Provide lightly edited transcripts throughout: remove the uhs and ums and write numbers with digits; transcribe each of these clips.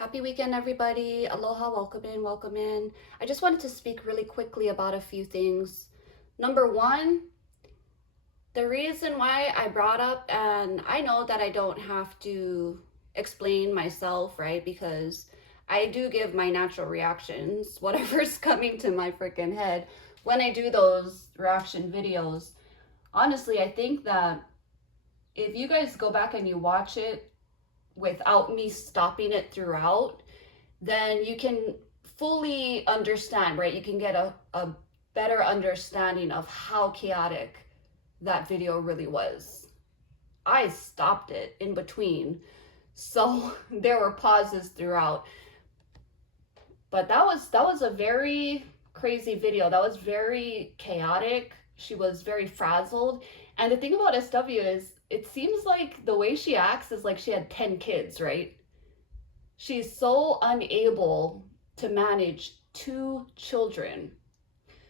Happy weekend, everybody. Aloha, welcome in, welcome in. I just wanted to speak really quickly about a few things. Number one, the reason why I brought up, and I know that I don't have to explain myself, right? Because I do give my natural reactions, whatever's coming to my freaking head when I do those reaction videos. Honestly, I think that if you guys go back and you watch it without me stopping it throughout, then you can fully understand, right? You can get a better understanding of how chaotic that video really was. I stopped it in between. So there were pauses throughout. But that was a very crazy video. That was very chaotic. She was very frazzled. And the thing about SW is it seems like the way she acts is like she had 10 kids, right? She's so unable to manage two children.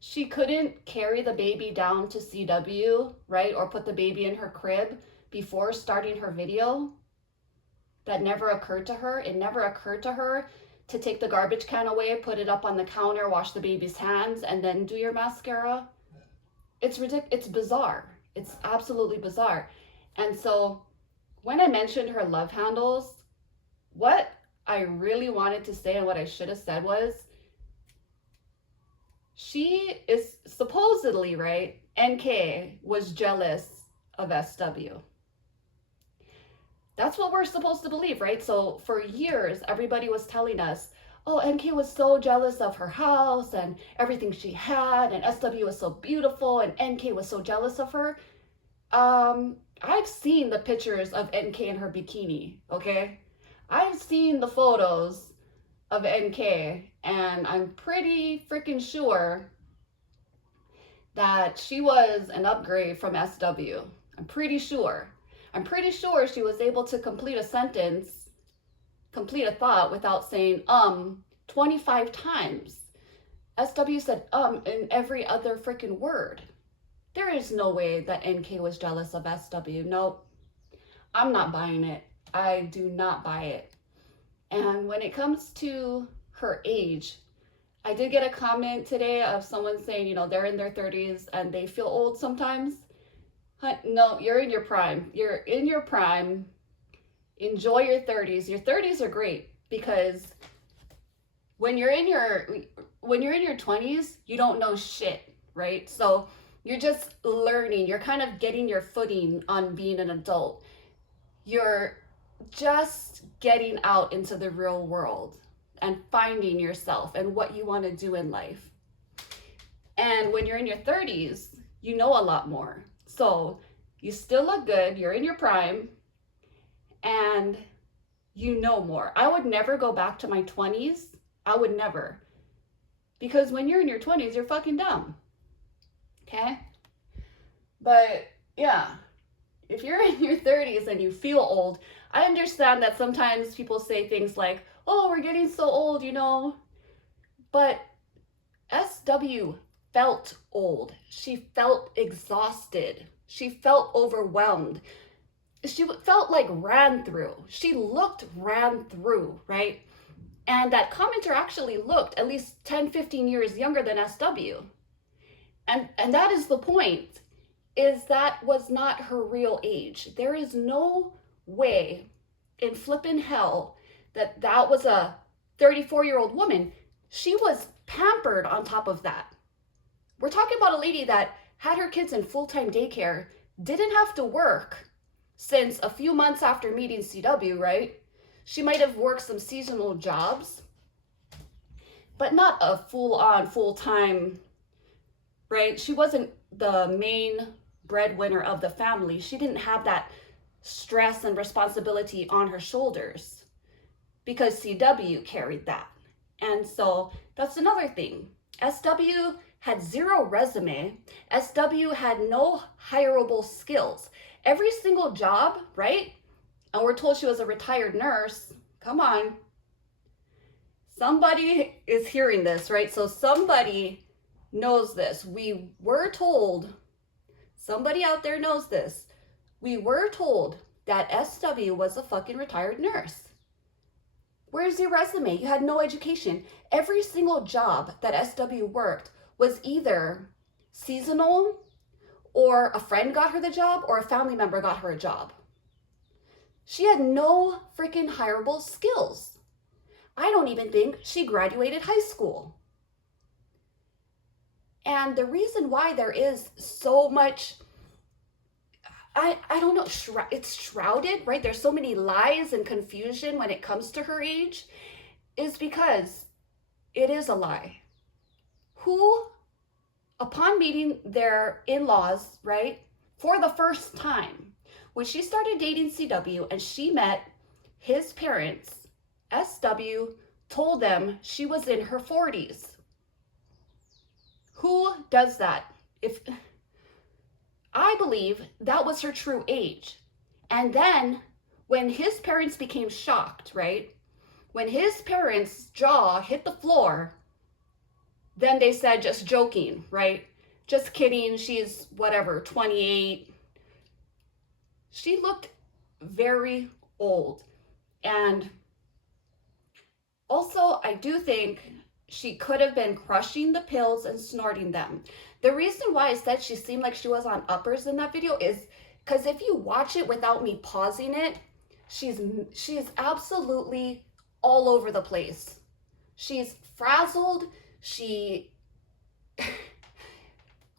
She couldn't carry the baby down to CW, right? Or put the baby in her crib before starting her video. That never occurred to her. It never occurred to her to take the garbage can away, put it up on the counter, wash the baby's hands, and then do your mascara. It's ridiculous. It's bizarre. It's absolutely bizarre. And so when I mentioned her love handles, what I really wanted to say and what I should have said was, she is supposedly, right? NK was jealous of SW. That's what we're supposed to believe, right? So for years, everybody was telling us, oh, NK was so jealous of her house and everything she had, and SW was so beautiful, and NK was so jealous of her. I've seen the pictures of NK in her bikini, okay? I've seen the photos of NK, and I'm pretty freaking sure that she was an upgrade from SW. I'm pretty sure. I'm pretty sure she was able to complete a sentence, complete a thought without saying 25 times. SW said in every other freaking word. There is no way that NK was jealous of SW. Nope. I'm not buying it. I do not buy it. And when it comes to her age, I did get a comment today of someone saying, they're in their 30s and they feel old sometimes. No, you're in your prime. You're in your prime. Enjoy your 30s. Your 30s are great because when you're in your 20s, you don't know shit, right? So you're just learning. You're kind of getting your footing on being an adult. You're just getting out into the real world and finding yourself and what you want to do in life. And when you're in your 30s, you know a lot more. So you still look good, you're in your prime, and you know more. I would never go back to my 20s. I would never. Because when you're in your 20s, you're fucking dumb. Okay? But yeah, if you're in your 30s and you feel old, I understand that sometimes people say things like, oh, we're getting so old, But SW felt old. She felt exhausted. She felt overwhelmed. She felt like ran through. She looked ran through, right? And that commenter actually looked at least 10, 15 years younger than SW. And that is the point, is that was not her real age. There is no way in flippin' hell that was a 34-year-old woman. She was pampered on top of that. We're talking about a lady that had her kids in full-time daycare, didn't have to work since a few months after meeting CW, right? She might have worked some seasonal jobs, but not a full-on, full-time, right? She wasn't the main breadwinner of the family. She didn't have that stress and responsibility on her shoulders because CW carried that. And so that's another thing. SW had zero resume. SW had no hireable skills. Every single job, right? And we're told she was a retired nurse. Come on. Somebody is hearing this, right? So somebody knows this. We were told, somebody out there knows this. We were told that SW was a fucking retired nurse. Where's your resume? You had no education. Every single job that SW worked was either seasonal, or a friend got her the job, or a family member got her a job. She had no freaking hireable skills. I don't even think she graduated high school. And the reason why there is so much, I don't know, it's shrouded, right? There's so many lies and confusion when it comes to her age, is because it is a lie. Who, upon meeting their in-laws, right, for the first time, when she started dating CW and she met his parents, SW told them she was in her 40s. Who does that? If I believe that was her true age. And then when his parents became shocked, right? When his parents' jaw hit the floor, then they said, just joking, right? Just kidding, she's whatever, 28. She looked very old. And also, I do think she could have been crushing the pills and snorting them. The reason why I said she seemed like she was on uppers in that video is because if you watch it without me pausing it, she's absolutely all over the place. She's frazzled.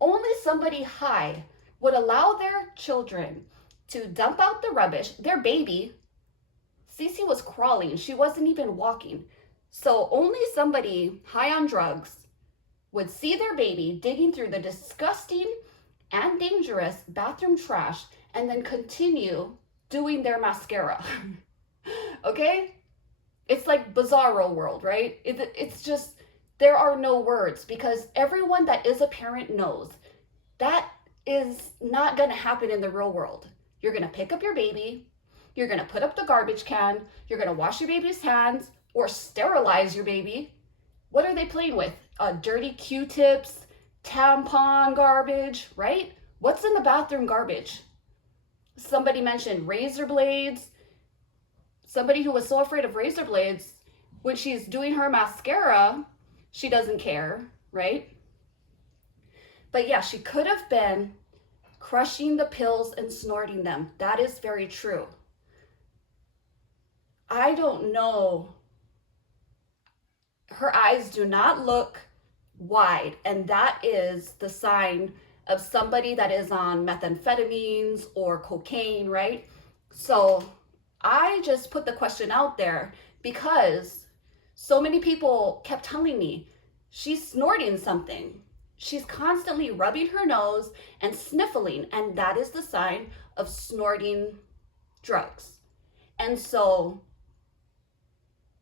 Only somebody high would allow their children to dump out the rubbish. Their baby, Cece was crawling. She wasn't even walking. So only somebody high on drugs would see their baby digging through the disgusting and dangerous bathroom trash and then continue doing their mascara. Okay? It's like bizarro world, right? It's just, there are no words, because everyone that is a parent knows that is not going to happen in the real world. You're going to pick up your baby, you're going to put up the garbage can, you're going to wash your baby's hands or sterilize your baby. What are they playing with? Dirty Q-tips, tampon garbage, right? What's in the bathroom garbage? Somebody mentioned razor blades. Somebody who was so afraid of razor blades, when she's doing her mascara, she doesn't care, right? But yeah, she could have been crushing the pills and snorting them. That is very true. I don't know. Her eyes do not look wide, and that is the sign of somebody that is on methamphetamines or cocaine, right? So I just put the question out there because so many people kept telling me she's snorting something. She's constantly rubbing her nose and sniffling, and that is the sign of snorting drugs. And so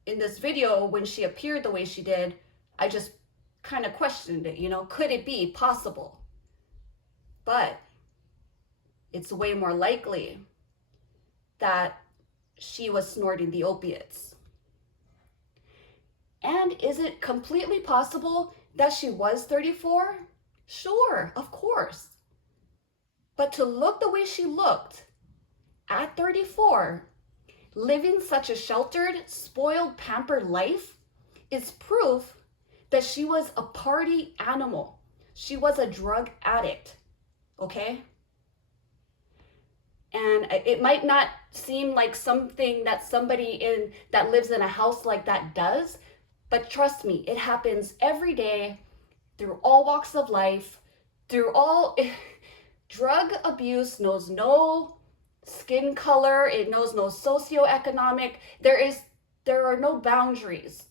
in this video, when she appeared the way she did, I just kind of questioned it, could it be possible? But it's way more likely that she was snorting the opiates. And is it completely possible that she was 34? Sure, of course. But to look the way she looked at 34, living such a sheltered, spoiled, pampered life, is proof that she was a party animal. She was a drug addict, okay? And it might not seem like something that somebody that lives in a house like that does, but trust me, it happens every day, through all walks of life, drug abuse knows no skin color, it knows no socioeconomic, there are no boundaries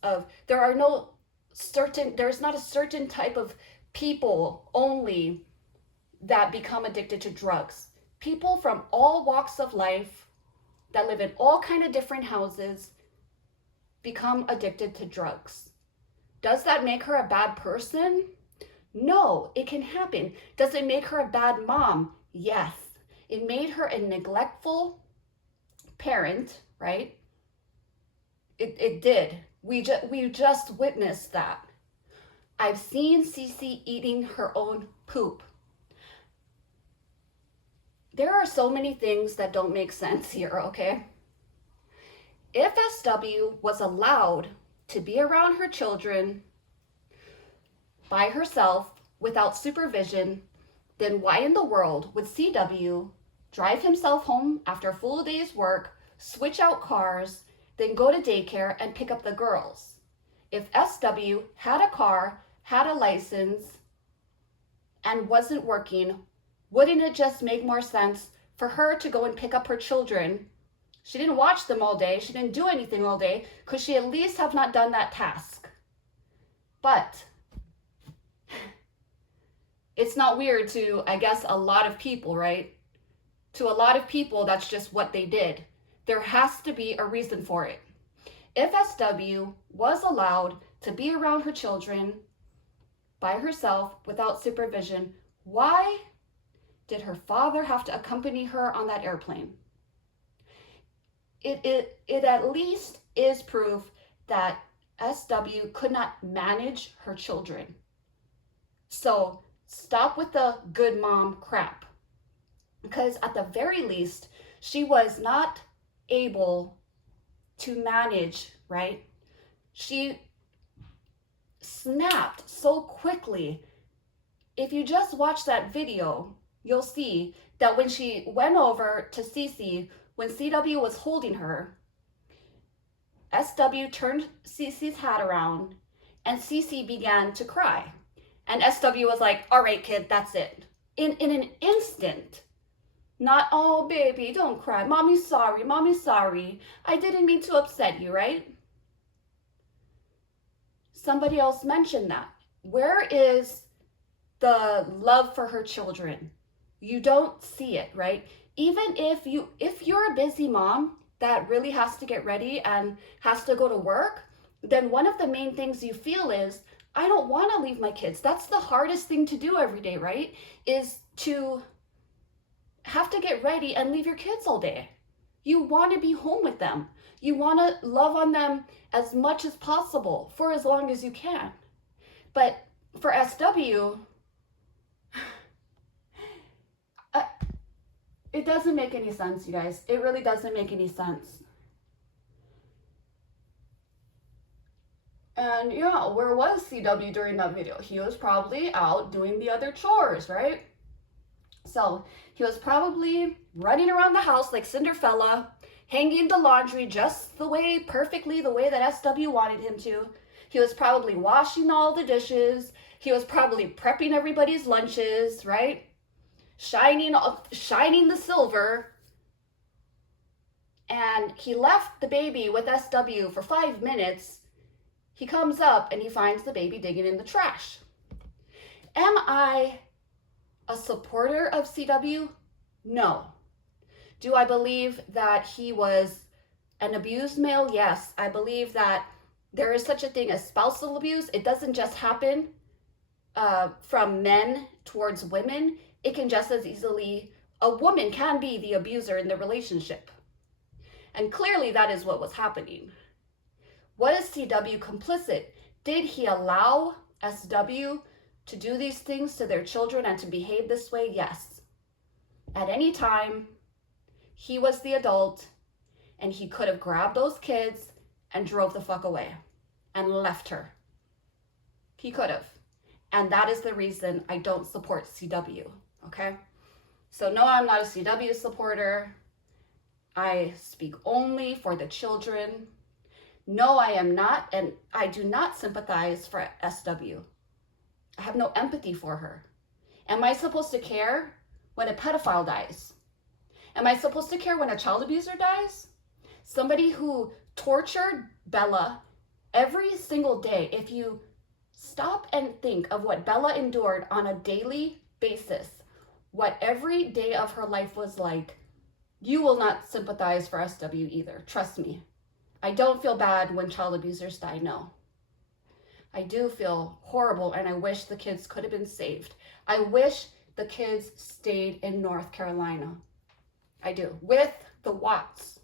there's not a certain type of people only that become addicted to drugs. People from all walks of life that live in all kind of different houses become addicted to drugs. Does that make her a bad person? No, it can happen. Does it make her a bad mom? Yes. It made her a neglectful parent, right? It did. We just witnessed that. I've seen Cece eating her own poop. There are so many things that don't make sense here, okay? If SW was allowed to be around her children by herself without supervision, then why in the world would CW drive himself home after a full day's work, switch out cars, then go to daycare and pick up the girls? If SW had a car, had a license, and wasn't working, wouldn't it just make more sense for her to go and pick up her children? She didn't watch them all day. She didn't do anything all day. Could she at least have not done that task? But it's not weird to, I guess, a lot of people, right? To a lot of people, that's just what they did. There has to be a reason for it. If SW was allowed to be around her children by herself without supervision, why did her father have to accompany her on that airplane? It at least is proof that SW could not manage her children. So stop with the good mom crap. Because at the very least, she was not able to manage, right? She snapped so quickly. If you just watch that video, you'll see that when she went over to Cece, when CW was holding her, SW turned Cece's hat around and Cece began to cry. And SW was like, all right, kid, that's it. In an instant. Not, oh, baby, don't cry. Mommy's sorry. Mommy's sorry. I didn't mean to upset you, right? Somebody else mentioned that. Where is the love for her children? You don't see it, right? Even if you're a busy mom that really has to get ready and has to go to work, then one of the main things you feel is, I don't want to leave my kids. That's the hardest thing to do every day, right? Is to have to get ready and leave your kids all day. You want to be home with them. You want to love on them as much as possible for as long as you can. But for SW, it doesn't make any sense, you guys. It really doesn't make any sense. And yeah, where was CW during that video? He was probably out doing the other chores, right? So he was probably running around the house like Cinderella, hanging the laundry just perfectly the way that SW wanted him to. He was probably washing all the dishes. He was probably prepping everybody's lunches, right? Shining the silver. And he left the baby with SW for 5 minutes. He comes up and he finds the baby digging in the trash. Am I a supporter of CW? No. Do I believe that he was an abused male? Yes. I believe that there is such a thing as spousal abuse. It doesn't just happen from men towards women. It can just as easily, a woman can be the abuser in the relationship. And clearly that is what was happening. Was CW complicit? Did he allow SW to do these things to their children and to behave this way? Yes. At any time, he was the adult and he could have grabbed those kids and drove the fuck away and left her. He could have. And that is the reason I don't support CW, okay? So no, I'm not a CW supporter. I speak only for the children. No, I am not, and I do not sympathize for SW. I have no empathy for her. Am I supposed to care when a pedophile dies? Am I supposed to care when a child abuser dies? Somebody who tortured Bella every single day. If you stop and think of what Bella endured on a daily basis, what every day of her life was like, you will not sympathize for SW either. Trust me. I don't feel bad when child abusers die, no. I do feel horrible and I wish the kids could have been saved. I wish the kids stayed in North Carolina. I do, with the Watts.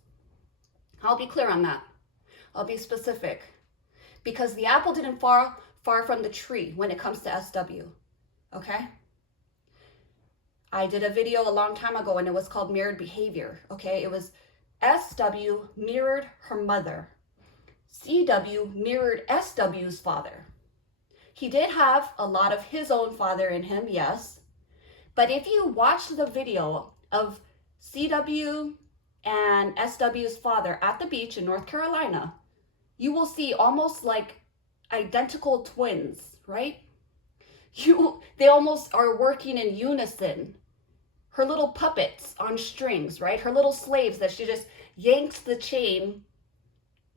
I'll be clear on that. I'll be specific. Because the apple didn't fall far from the tree when it comes to SW, okay? I did a video a long time ago and it was called Mirrored Behavior, okay? It was SW mirrored her mother. CW mirrored SW's father. He did have a lot of his own father in him, yes. But if you watch the video of CW and SW's father at the beach in North Carolina, you will see almost like identical twins, right? They almost are working in unison. Her little puppets on strings, right? Her little slaves that she just yanks the chain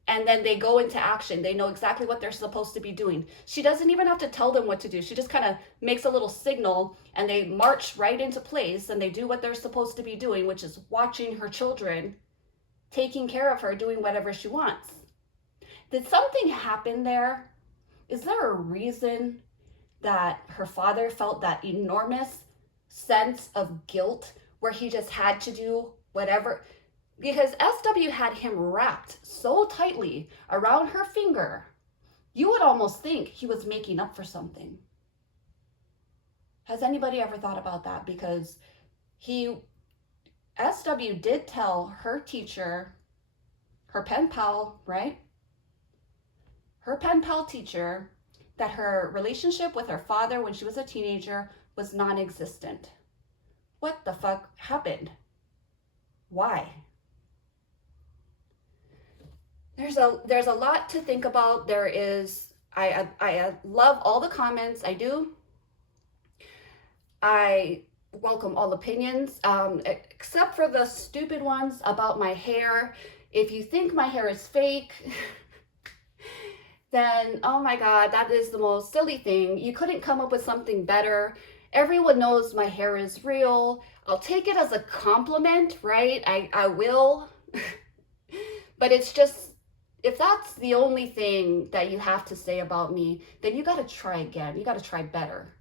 and then they go into action. They know exactly what they're supposed to be doing. She doesn't even have to tell them what to do. She just kind of makes a little signal and they march right into place and they do what they're supposed to be doing, which is watching her children, taking care of her, doing whatever she wants. Did something happen there? Is there a reason that her father felt that enormous sense of guilt where he just had to do whatever? Because SW had him wrapped so tightly around her finger, you would almost think he was making up for something. Has anybody ever thought about that? Because SW did tell her teacher, her pen pal, right? Her pen pal teacher, that her relationship with her father when she was a teenager was non-existent. What the fuck happened? Why? There's a lot to think about. There is, I love all the comments. I do. I welcome all opinions, except for the stupid ones about my hair. If you think my hair is fake, then oh my God, that is the most silly thing. You couldn't come up with something better. Everyone knows my hair is real. I'll take it as a compliment, right? I will. But it's just, if that's the only thing that you have to say about me, then you got to try again. You got to try better.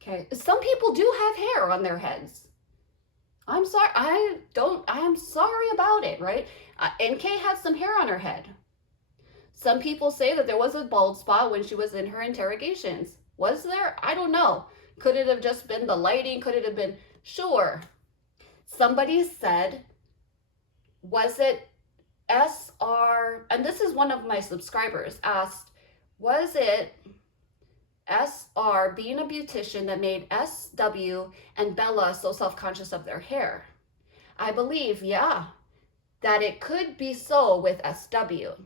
Okay. Some people do have hair on their heads. I'm sorry. I am sorry about it, right? NK had some hair on her head. Some people say that there was a bald spot when she was in her interrogations. Was there? I don't know. Could it have just been the lighting? Could it have been? Sure. Somebody said, was it SR? And this is one of my subscribers asked, was it SR being a beautician that made SW and Bella so self-conscious of their hair? I believe, yeah, that it could be so with SW.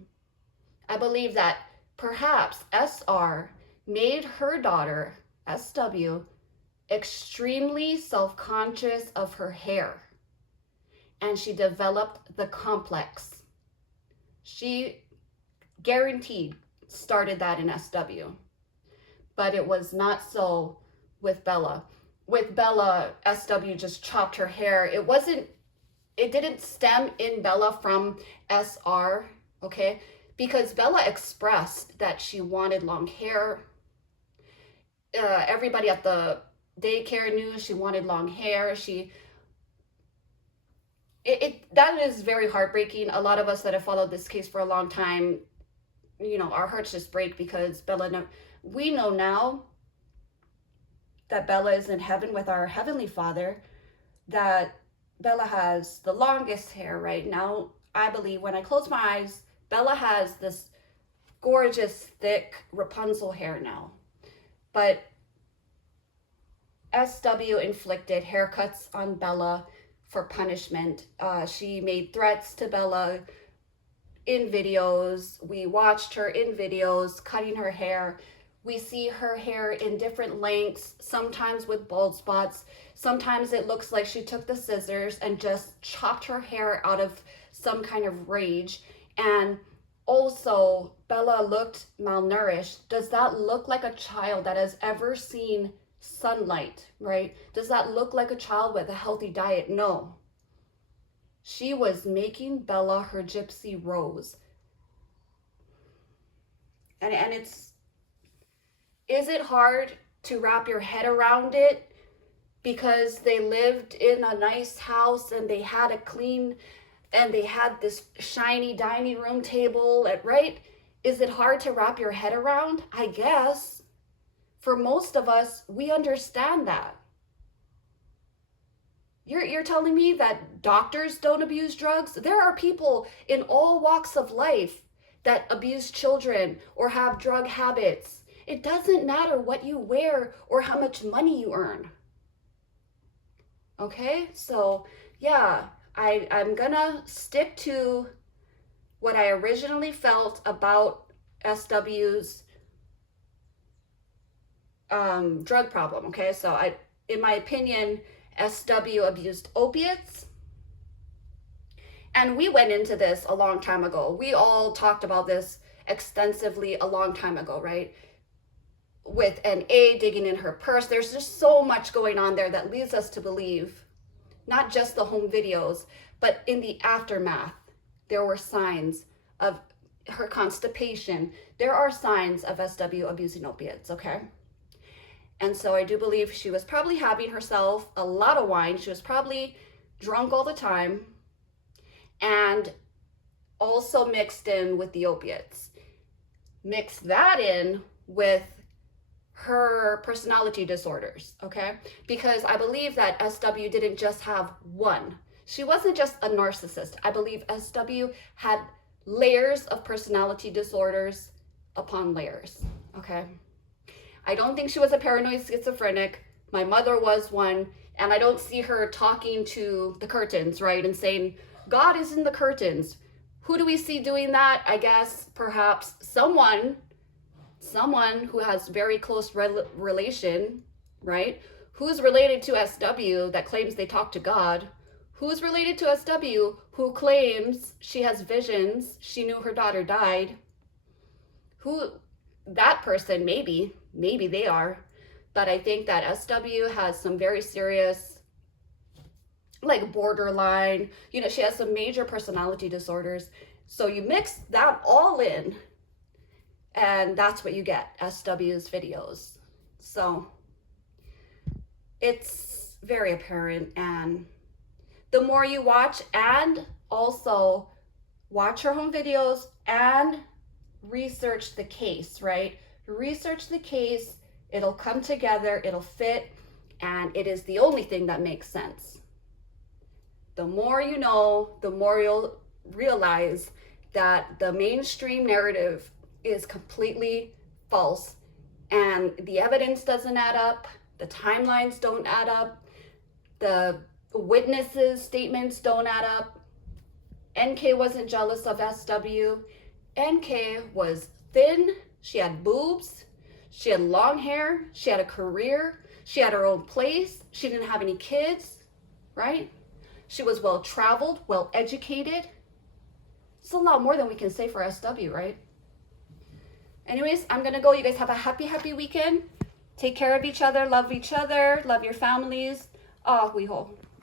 I believe that perhaps SR made her daughter, SW, extremely self-conscious of her hair. And she developed the complex. She guaranteed started that in SW. But it was not so with Bella. With Bella, SW just chopped her hair. It didn't stem in Bella from SR, okay? Because Bella expressed that she wanted long hair. Everybody at the daycare knew she wanted long hair. That is very heartbreaking. A lot of us that have followed this case for a long time, our hearts just break because we know now that Bella is in heaven with our Heavenly Father, that Bella has the longest hair right now. I believe when I close my eyes, Bella has this gorgeous, thick Rapunzel hair now. But SW inflicted haircuts on Bella for punishment. She made threats to Bella in videos. We watched her in videos cutting her hair. We see her hair in different lengths, sometimes with bald spots. Sometimes it looks like she took the scissors and just chopped her hair out of some kind of rage. And also, Bella looked malnourished. Does that look like a child that has ever seen sunlight, right? Does that look like a child with a healthy diet? No. She was making Bella her gypsy rose. And is it hard to wrap your head around it because they lived in a nice house and they had they had this shiny dining room table, right? Is it hard to wrap your head around? I guess. For most of us, we understand that. You're telling me that doctors don't abuse drugs? There are people in all walks of life that abuse children or have drug habits. It doesn't matter what you wear or how much money you earn. Okay, so yeah, I'm gonna stick to what I originally felt about SW's drug problem. Okay, so in my opinion, SW abused opiates. And we went into this a long time ago. We all talked about this extensively a long time ago, right? With an A digging in her purse. There's just so much going on there that leads us to believe, not just the home videos, but in the aftermath, there were signs of her constipation. There are signs of SW abusing opiates, okay? And so I do believe she was probably having herself a lot of wine. She was probably drunk all the time and also mixed in with the opiates. Mix that in with her personality disorders, okay? Because I believe that SW didn't just have one. She wasn't just a narcissist. I believe SW had layers of personality disorders upon layers, okay? I don't think she was a paranoid schizophrenic. My mother was one, and I don't see her talking to the curtains, right? And saying, God is in the curtains. Who do we see doing that? I guess perhaps someone who has very close relation, right? Who's related to SW that claims they talk to God? Who's related to SW who claims she has visions, she knew her daughter died? Who, that person, maybe they are. But I think that SW has some very serious, like borderline, she has some major personality disorders. So you mix that all in, and that's what you get, SW's videos. So it's very apparent, and the more you watch, and also watch her home videos and research the case, right? Research the case, it'll come together, it'll fit, and it is the only thing that makes sense. The more you know, the more you'll realize that the mainstream narrative is completely false, and the evidence doesn't add up, the timelines don't add up, the witnesses' statements don't add up. NK wasn't jealous of SW. NK was thin, she had boobs, she had long hair, she had a career, she had her own place, she didn't have any kids, right? She was well-traveled, well-educated. It's a lot more than we can say for SW, right? Anyways, I'm gonna go. You guys have a happy weekend. Take care of each other, love your families. Ah, we hope.